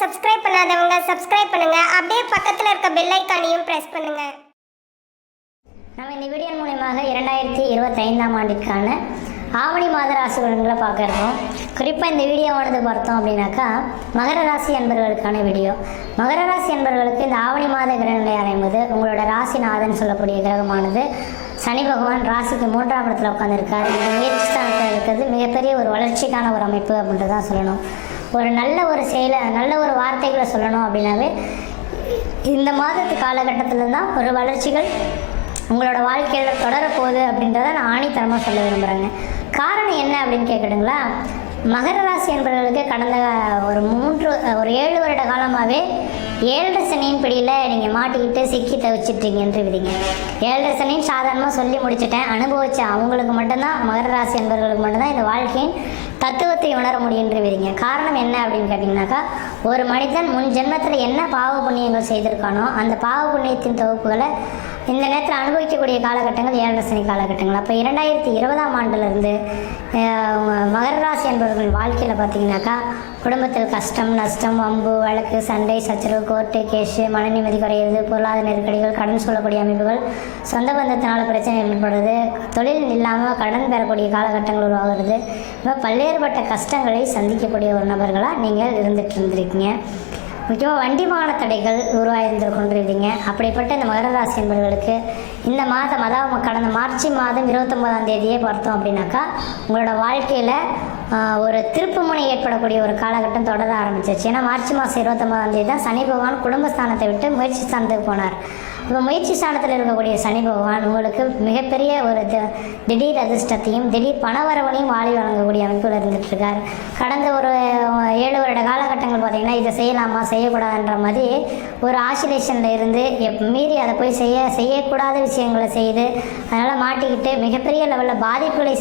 Subscribe பண்ணாதவங்க subscribe பண்ணுங்க. அப்படியே பக்கத்துல இருக்க பெல் ஐகானையும் பிரஸ் பண்ணுங்க. நம்ம இந்த வீடியோ மூலமாக 2025ஆம் ஆண்டிற்கான ஆவணி மாத ராசி பலன்களை பார்க்க இருக்கோம். குறிப்பாக இந்த வீடியோவானது பார்த்தோம் அப்படின்னாக்கா மகர ராசி அன்பர்களுக்கான வீடியோ. மகர ராசி அன்பர்களுக்கு இந்த ஆவணி மாத கிரகநிலை அடையும்போது உங்களோட ராசிநாதன் சொல்லக்கூடிய கிரகமானது சனி பகவான் ராசிக்கு 3ஆம் இடத்துல உட்காந்துருக்கார். இந்த முயற்சி ஸ்தானத்தில் இருக்கிறது மிகப்பெரிய ஒரு வளர்ச்சிக்கான ஒரு அமைப்பு அப்படின்ட்டு தான் சொல்லணும். ஒரு நல்ல ஒரு செயலை நல்ல ஒரு வார்த்தைகளை சொல்லணும் அப்படின்னாவே இந்த மாதத்து காலகட்டத்தில் தான் ஒரு வளர்ச்சிகள் உங்களோட வாழ்க்கையில் தொடரப்போகுது அப்படின்றத நான் ஆணித்தரமாக சொல்ல விரும்புகிறேங்க. காரணம் என்ன அப்படின்னு கேட்குறீங்களா? மகர ராசி என்பவர்களுக்கு கடந்த ஒரு 7 வருட காலமாகவே 7 சனியின் பிடியில் நீங்கள் மாட்டிக்கிட்டு சிக்கி தவிச்சிட்ருங்கன்று விதிங்க. 7 சனின்னு சாதாரணமாக சொல்லி முடிச்சுட்டேன். அனுபவித்த அவங்களுக்கு மட்டும்தான், மகர ராசி என்பவர்களுக்கு மட்டும்தான் இந்த வாழ்க்கையின் தத்துவத்தை உணர முடியுன்று விதிங்க. காரணம் என்ன அப்படின்னு கேட்டிங்கனாக்கா, ஒரு மனிதன் முன் ஜென்மத்தில் என்ன பாவ புண்ணியங்கள் செய்திருக்கானோ அந்த பாவ புண்ணியத்தின் தொகுப்புகளை இந்த நேரத்தில் அனுபவிக்கக்கூடிய காலகட்டங்கள் 7 சனி காலகட்டங்கள். அப்போ 2020ஆம் ஆண்டிலிருந்து மகர ராசி என்பவர்கள் வாழ்க்கையில் பார்த்தீங்கன்னாக்கா குடும்பத்தில் கஷ்டம், நஷ்டம், வம்பு, வழக்கு, சண்டை, சச்சரவு, கோர்ட்டு கேஸு, மன நிம்மதி குறையிறது, பொருளாதார நெருக்கடிகள், கடன் சொல்லக்கூடிய அமைப்புகள், சொந்த பந்தத்தினால பிரச்சனை ஏற்படுறது, தொழில் இல்லாமல் கடன் பெறக்கூடிய காலகட்டங்கள் உருவாகிறது. இப்போ பல்வேறுபட்ட கஷ்டங்களை சந்திக்கக்கூடிய ஒரு நபர்களாக நீங்கள் இருந்துகிட்ருந்துருக்கீங்க. முக்கியமாக வண்டி வாகன தடைகள் உருவாகிருந்து கொண்டிருந்தீங்க. அப்படிப்பட்ட இந்த மகர ராசி என்பவர்களுக்கு இந்த மாதம், அதாவது கடந்த மார்ச் மாதம் 29ஆம் தேதியே பார்த்தோம் அப்படின்னாக்கா உங்களோட வாழ்க்கையில் ஒரு திருப்புமுனை ஏற்படக்கூடிய ஒரு காலகட்டம் தொடர ஆரம்பிச்சிருச்சு. ஏன்னா மார்ச் மாதம் 29ஆம் தேதி தான் சனி பகவான் குடும்பஸ்தானத்தை விட்டு முயற்சி ஸ்தானத்துக்கு போனார். இப்போ முயற்சி ஸ்தானத்தில் இருக்கக்கூடிய சனி பகவான் உங்களுக்கு மிகப்பெரிய ஒரு திடீர் அதிர்ஷ்டத்தையும் திடீர் பணவரவனையும் வாழி வழங்கக்கூடிய அமைப்பில் இருந்துகிட்ருக்கார். கடந்த ஒரு 7 வருட காலகட்டங்கள் பார்த்திங்கன்னா இதை செய்யலாமா செய்யக்கூடாதுன்ற மாதிரி ஒரு ஆசிலேஷனில் இருந்து மீறி அதை போய் செய்யக்கூடாத விஷயங்களை செய்து அதனால் மாட்டிக்கிட்டு மிகப்பெரிய லெவலில் பாதிப்புகளை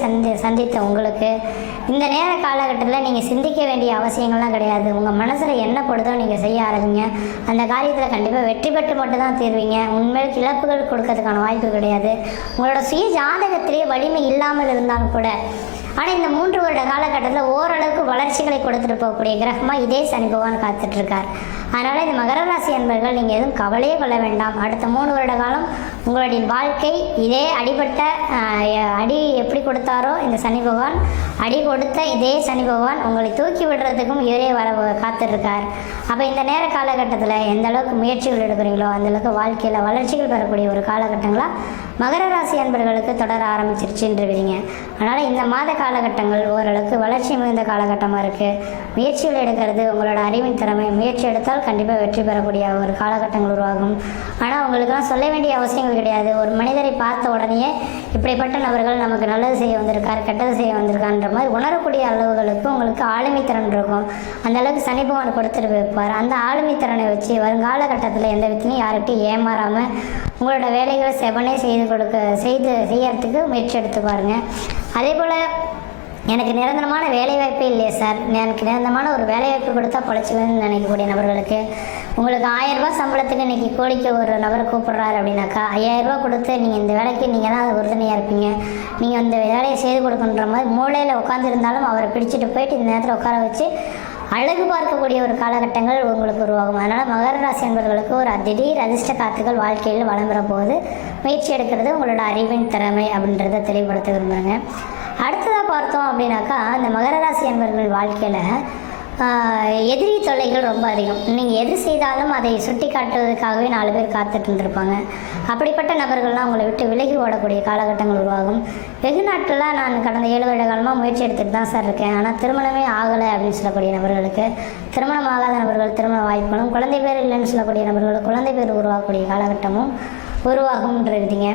சந்தித்த உங்களுக்கு இந்த நேர காலகட்டத்தில் நீங்கள் சிந்திக்க வேண்டிய அவசியங்கள்லாம் கிடையாது. உங்கள் மனசில் என்ன படுதோ நீங்கள் செய்ய ஆரம்பிங்க. அந்த காரியத்தில் கண்டிப்பாக வெற்றி பெற்று மட்டும்தான் தீர்வீங்க. உண்மையில் இழப்புகள் கொடுக்கறதுக்கான வாய்ப்பு கிடையாது. உங்களோட சுய ஜாதகத்திலே வலிமை இல்லாமல் இருந்தாலும் கூட, ஆனால் இந்த 3 வருட காலகட்டத்தில் ஓரளவுக்கு வளர்ச்சிகளை கொடுத்துட்டு போகக்கூடிய கிரகமாக இதே சனி பகவான் காத்துட்ருக்கார். அதனால் இந்த மகர ராசி என்பவர்கள் நீங்கள் எதுவும் கவலையே கொள்ள வேண்டாம். அடுத்த 3 வருட காலம் உங்களுடைய வாழ்க்கை இதே அடிபட்ட அடி எப்படி கொடுத்தாரோ இந்த சனி பகவான், அடி கொடுத்த இதே சனி பகவான் உங்களை தூக்கி விடுறதுக்கும் இவரே காத்துட்ருக்கார். அப்போ இந்த நேர காலகட்டத்தில் எந்த அளவுக்கு முயற்சிகள் எடுக்கிறீங்களோ அந்தளவுக்கு வாழ்க்கையில் வளர்ச்சிகள் பெறக்கூடிய ஒரு காலகட்டங்களாக மகர ராசி அன்பர்களுக்கு தொடர ஆரம்பிச்சிருச்சுன்றீங்க. அதனால் இந்த மாத காலகட்டங்கள் ஓரளவுக்கு வளர்ச்சி மிகுந்த காலகட்டமாக இருக்குது. முயற்சிகள் எடுக்கிறது உங்களோட அறிவின் திறமை. முயற்சி எடுத்தால் கண்டிப்பாக வெற்றி பெறக்கூடிய ஒரு காலகட்டங்கள் உருவாகும். ஆனால் உங்களுக்கெல்லாம் சொல்ல வேண்டிய அவசியங்கள் கிடையாது. ஒரு மனிதரை பார்த்த உடனே இப்படிப்பட்ட நபர்கள் நமக்கு நல்லது செய்ய வந்திருக்கார், கெட்டது செய்ய வந்திருக்கான்ற மாதிரி உணரக்கூடிய அளவுகளுக்கு உங்களுக்கு ஆளுமை திறன் இருக்கும். அந்த அளவுக்கு சனி பகவான் கொடுத்துட்டு வைப்பார். அந்த ஆளுமை திறனை வச்சு வருங்கால கட்டத்தில் எந்த விதத்துலையும் யார்கிட்டையும் ஏமாறாமல் உங்களோட வேலைகளை செவனே செய்யறதுக்கு முயற்சி எடுத்து பாருங்கள். அதே போல் எனக்கு நிரந்தரமான வேலைவாய்ப்பே இல்லையே சார், எனக்கு நிரந்தரமான ஒரு வேலைவாய்ப்பு கொடுத்தா பொழைச்சிக்கணும்னு நினைக்கக்கூடிய நபர்களுக்கு உங்களுக்கு 1000 ரூபா சம்பளத்துக்கு இன்றைக்கி கோழிக்கு ஒரு நபர் கூப்பிட்றாரு அப்படின்னாக்கா 5000 ரூபா கொடுத்து நீங்கள் இந்த வேலைக்கு நீங்கள் தான் உறுதுணையாக இருப்பீங்க, நீங்கள் அந்த வேலையை செய்து கொடுக்குன்ற மாதிரி மூளையில் உட்காந்துருந்தாலும் அவரை பிடிச்சிட்டு போயிட்டு இந்த நேரத்தில் உட்கார வச்சு அழகு பார்க்கக்கூடிய ஒரு காலகட்டங்கள் உங்களுக்கு உருவாகும். அதனால் மகர ராசி என்பவர்களுக்கு ஒரு திடீர் அதிர்ஷ்ட காத்துகள் வாழ்க்கையில் வளம்பெற போது முயற்சி எடுக்கிறது உங்களோட அறிவின் திறமை அப்படின்றத தெளிவுபடுத்த விரும்புகிறேங்க. அடுத்ததாக பார்த்தோம் அப்படின்னாக்கா இந்த மகர ராசி என்பவர்கள் வாழ்க்கையில் எதிரி தொல்லைகள் ரொம்ப அதிகம். நீங்கள் எது செய்தாலும் அதை சுட்டி காட்டுவதற்காகவே 4 பேர் காத்துட்டு இருந்திருப்பாங்க. அப்படிப்பட்ட நபர்கள்லாம் உங்களை விட்டு விலகி ஓடக்கூடிய காலகட்டங்கள் உருவாகும். வெகு நாட்களாக நான் கடந்த 7 வருட காலமாக முயற்சி எடுத்துகிட்டு தான் சார் இருக்கேன், ஆனால் திருமணமே ஆகலை அப்படின்னு சொல்லக்கூடிய நபர்களுக்கு திருமணம் ஆகாத நபர்கள் திருமண வாய்ப்புகளும், குழந்தை பேர் இல்லைன்னு சொல்லக்கூடிய நபர்களுக்கு குழந்தை பேர் உருவாகக்கூடிய காலகட்டமும் உருவாகும்ன்றீங்க.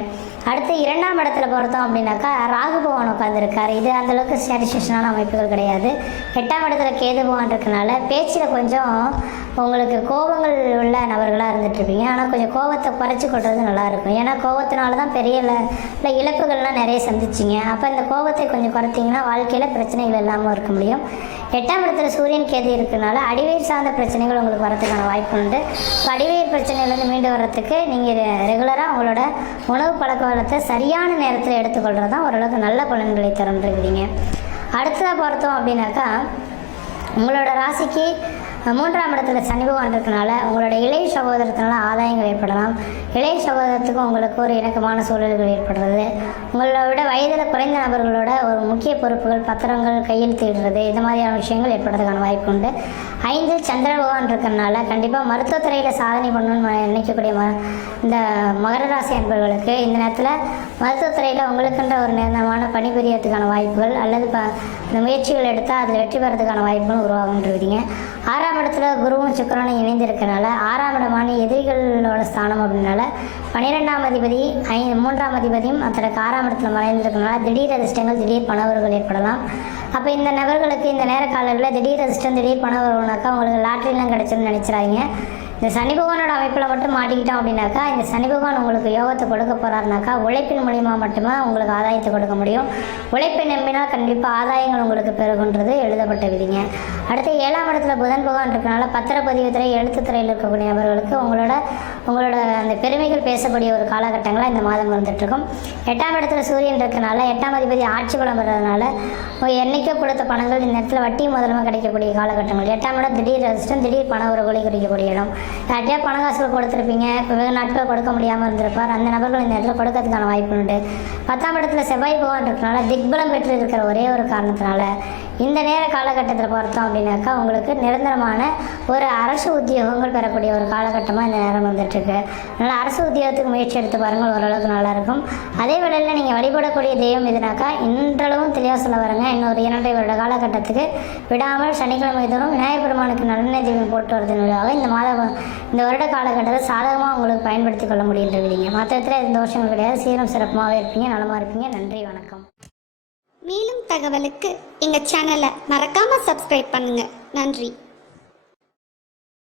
அடுத்து 2ஆம் இடத்துல பார்த்தோம் அப்படின்னாக்கா ராகு பகவான் உட்காந்துருக்கார். இது அந்தளவுக்கு சாட்டிஸ்ஃபேக்ஷனான அமைப்புகள் கிடையாது. 8ஆம் இடத்துல கேது பகவான் இருக்கனால பேச்சில் கொஞ்சம் உங்களுக்கு கோபங்கள் உள்ள நபர்களாக இருந்துகிட்ருப்பீங்க. ஆனால் கொஞ்சம் கோபத்தை குறைச்சி கொள்வது நல்லாயிருக்கும். ஏன்னா கோபத்தினால தான் பெரிய இழப்புகள்லாம் நிறைய சந்திச்சிங்க. அப்போ இந்த கோபத்தை கொஞ்சம் குறைத்திங்கன்னா வாழ்க்கையில் பிரச்சனைகள் இல்லாமல் இருக்க முடியும். 8ஆம் இடத்துல சூரியன் கேது இருக்கனால அடிவயிறு சார்ந்த பிரச்சனைகள் உங்களுக்கு வரதுக்கான வாய்ப்பு உண்டு. அடிவயிறு பிரச்சனையிலேருந்து மீண்டு வர்றதுக்கு நீங்கள் ரெகுலராக உங்களோட உணவு பழக்க வழக்கத்தை சரியான நேரத்தில் எடுத்துக்கொள்கிறது தான் ஓரளவுக்கு நல்ல பலன்களை தருன்றீங்க. அடுத்ததாக பார்த்தோம் அப்படின்னாக்கா உங்களோட ராசிக்கு மூன்றாம் இடத்துல சனி பகவான் இருக்கனால உங்களோட இளைய சகோதரத்தினால ஆதாயங்கள் ஏற்படலாம். இளைய சகோதரத்துக்கும் உங்களுக்கு ஒரு இணக்கமான சூழல்கள் ஏற்படுறது, உங்களோட விட வயதில் குறைந்த நபர்களோட ஒரு முக்கிய பொறுப்புகள், பத்திரங்கள் கையெழுத்திடுறது, இந்த மாதிரியான விஷயங்கள் ஏற்படுறதுக்கான வாய்ப்பு உண்டு. 5 சந்திர பகவான் இருக்கிறனால கண்டிப்பாக மருத்துவத்துறையில் சாதனை பண்ணணும்னு நினைக்கக்கூடிய இந்த மகர ராசி அன்பர்களுக்கு இந்த நேரத்தில் மருத்துவத்துறையில் உங்களுக்குன்ற ஒரு நிரந்தரமான பணிபுரியறதுக்கான வாய்ப்புகள் அல்லது இந்த முயற்சிகள் எடுத்தால் அதில் வெற்றி பெறதுக்கான வாய்ப்புகள் உருவாகுன்றீங்க. 6ஆம் இடத்துல குருவும் சுக்கிரனும் இணைந்து இருக்கனால 6ஆம் இடமான எதிரிகளோட ஸ்தானம் அப்படின்னால 12ஆம் அதிபதி 3ஆம் அதிபதியும் அத்தகைய 6ஆம் இடத்துல மறைந்திருக்கனால திடீர் அதிர்ஷ்டங்கள், திடீர் பணவர்கள் ஏற்படலாம். அப்போ இந்த நபர்களுக்கு இந்த நேர காலங்களில் திடீர் அதிர்ஷ்டம், திடீர் பணவர்கள்னாக்கா உங்களுக்கு லாட்ரிலாம் கிடைச்சுன்னு நினச்சிடாதீங்க. இந்த சனி பகவானோட அமைப்பில் மட்டும் மாட்டிக்கிட்டோம் அப்படின்னாக்கா, இந்த சனி பகவான் உங்களுக்கு யோகத்தை கொடுக்க போகிறாருனாக்கா உழைப்பின் மூலியமாக மட்டுமே உங்களுக்கு ஆதாயத்தை கொடுக்க முடியும். உழைப்பை நம்பினால் கண்டிப்பாக ஆதாயங்கள் உங்களுக்கு பெருகுன்றது எழுதப்பட்ட விதிங்க. அடுத்து 7ஆம் இடத்துல புதன் பகவான் இருக்கனால பத்திரப்பதிவுத்துறை, எழுத்துத்துறையில் இருக்கக்கூடிய நபர்களுக்கு உங்களோட அந்த பெருமைகள் பேசக்கூடிய ஒரு காலகட்டங்களாக இந்த மாதம் வந்துட்டுருக்கும். 8ஆம் இடத்துல சூரியன் இருக்கனால 8ஆம் அதிபதி ஆட்சி பலம் பெறதுனால என்றைக்கோ கொடுத்த பணங்கள் இந்த நேரத்தில் வட்டி முதலமாக கிடைக்கக்கூடிய காலகட்டங்கள். 8ஆம் இடம் திடீர் அதிர்ஷ்டம், திடீர் பண உறவுகளை குறிக்கக்கூடிய இடம். யார்ட்டையா பண காசுகள் கொடுத்துருப்பீங்க, இப்போ வெகு நாட்கள் கொடுக்க முடியாமல் இருந்திருப்பார், அந்த நபர்கள் இந்த இடத்துல கொடுக்கறதுக்கான வாய்ப்பு உண்டு. 10ஆம் இடத்துல செவ்வாய் பகவான் இருக்கனால திக்பலம் பெற்று இருக்கிற ஒரே ஒரு காரணத்தினால இந்த நேர காலகட்டத்தில் பார்த்தோம் அப்படின்னாக்கா உங்களுக்கு நிரந்தரமான ஒரு அரசு உத்தியோகங்கள் பெறக்கூடிய ஒரு காலகட்டமாக இந்த நேரம் வந்துட்டுருக்கு. அதனால் அரசு உத்தியோகத்துக்கு முயற்சி எடுத்து பாருங்கள், ஓரளவுக்கு நல்லாயிருக்கும். அதே வேளையில் நீங்கள் வழிபடக்கூடிய தெய்வம் எதுனாக்கா இன்றளவும் தெளிவாக சொல்ல வரங்க, இன்னொரு 2.5 வருட காலகட்டத்துக்கு விடாமல் சனிக்கிழமை தோறும் விநாயகர் பெருமானுக்கு நல்லெண்ணெய் தீபம் போட்டு வரதன் மூலமாக இந்த வருட காலகட்டத்தில் சாதகமாக உங்களுக்கு பயன்படுத்தி கொள்ள முடியுன்றீங்க. மற்றத்தில் எந்த தோஷங்கள் கிடையாது, சீரம் சிறப்பாகவே இருப்பீங்க, நலமாக இருப்பீங்க. நன்றி, வணக்கம். மேலும் தகவலுக்கு எங்கள் சேனலை மறக்காமல் சப்ஸ்கிரைப் பண்ணுங்கள். நன்றி.